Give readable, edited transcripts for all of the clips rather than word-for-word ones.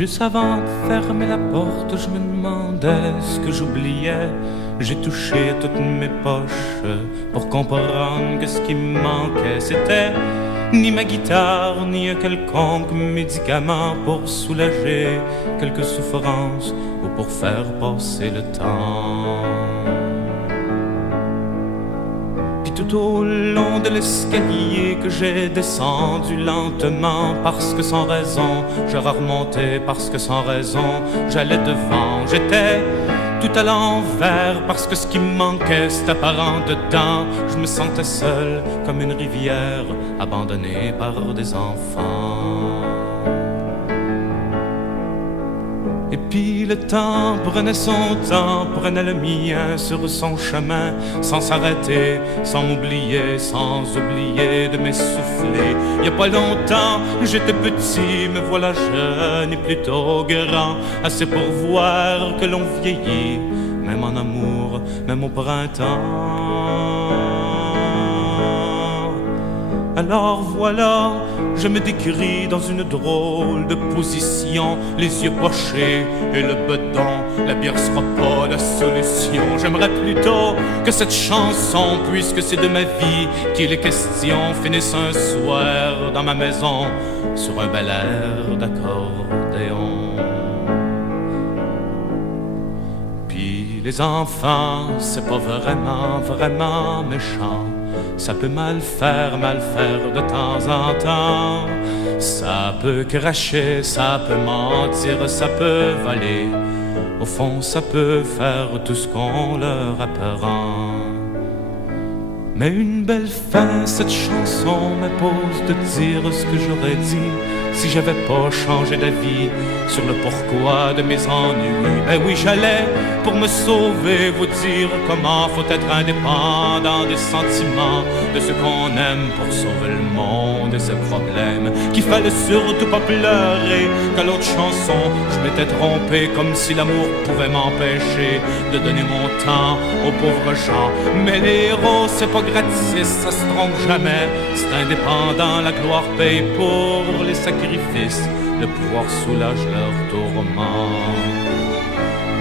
Juste avant de fermer la porte, je me demandais ce que j'oubliais. J'ai touché toutes mes poches pour comprendre que ce qui me manquait, c'était ni ma guitare, ni un quelconque médicament pour soulager quelques souffrances ou pour faire passer le temps. Puis tout au long de l'escalier que j'ai descendu lentement, parce que sans raison j'aurais remonté, parce que sans raison j'allais devant. J'étais tout à l'envers, parce que ce qui me manquait c'était apparent dedans. Je me sentais seul comme une rivière abandonnée par des enfants. Et puis le temps prenait son temps, prenait le mien sur son chemin, sans s'arrêter, sans m'oublier, sans oublier de m'essouffler. Il y a pas longtemps, j'étais petit, me voilà jeune et plutôt grand, assez pour voir que l'on vieillit, même en amour, même au printemps. Alors voilà, je me décris dans une drôle de position, les yeux pochés et le bedon. La bière sera pas la solution. J'aimerais plutôt que cette chanson, puisque c'est de ma vie qu'il est question, finisse un soir dans ma maison sur un bel air d'accordéon. Puis les enfants, c'est pas vraiment méchant. Ça peut mal faire de temps en temps. Ça peut cracher, ça peut mentir, ça peut voler. Au fond, ça peut faire tout ce qu'on leur apprend. Mais une belle fin, cette chanson m'impose de dire ce que j'aurais dit si j'avais pas changé d'avis sur le pourquoi de mes ennuis. Ben oui, j'allais, pour me sauver, vous dire comment faut être indépendant des sentiments de ce qu'on aime pour sauver le monde et ses problèmes. Qu'il fallait surtout pas pleurer, qu'à l'autre chanson, je m'étais trompé, comme si l'amour pouvait m'empêcher de donner mon temps aux pauvres gens. Mais les héros, c'est pas gratis, ça se trompe jamais. C'est indépendant, la gloire paye pour les sacrifices, le pouvoir soulage leur tourment.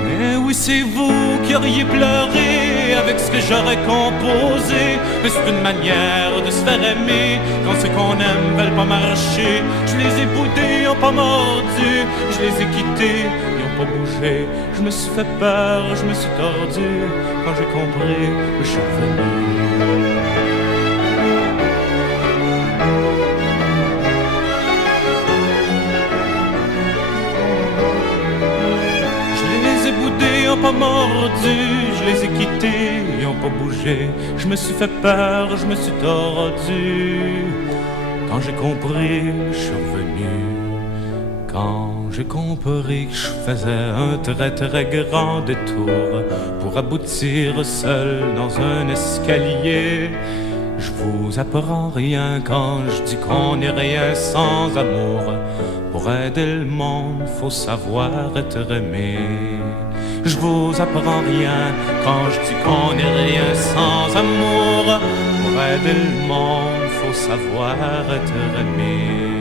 Mais oui, c'est vous qui auriez pleuré avec ce que j'aurais composé. Mais c'est une manière de se faire aimer quand ceux qu'on aime veulent pas marcher. Je les ai boudés, ils ont pas mordu. Je les ai quittés, ils ont pas bougé. Je me suis fait peur, je me suis tordu. Quand j'ai compris, je suis revenu. Ils ont pas mordu, je les ai quittés, ils ont pas bougé. Je me suis fait peur, je me suis tordu. Quand j'ai compris, je suis revenu. Quand j'ai compris que je faisais un très grand détour pour aboutir seul dans un escalier. Je vous apprends rien quand je dis qu'on n'est rien sans amour. Pour aider le monde, faut savoir être aimé. Je vous apprends rien quand je dis qu'on n'est rien sans amour. Pour aider le monde, faut savoir être aimé.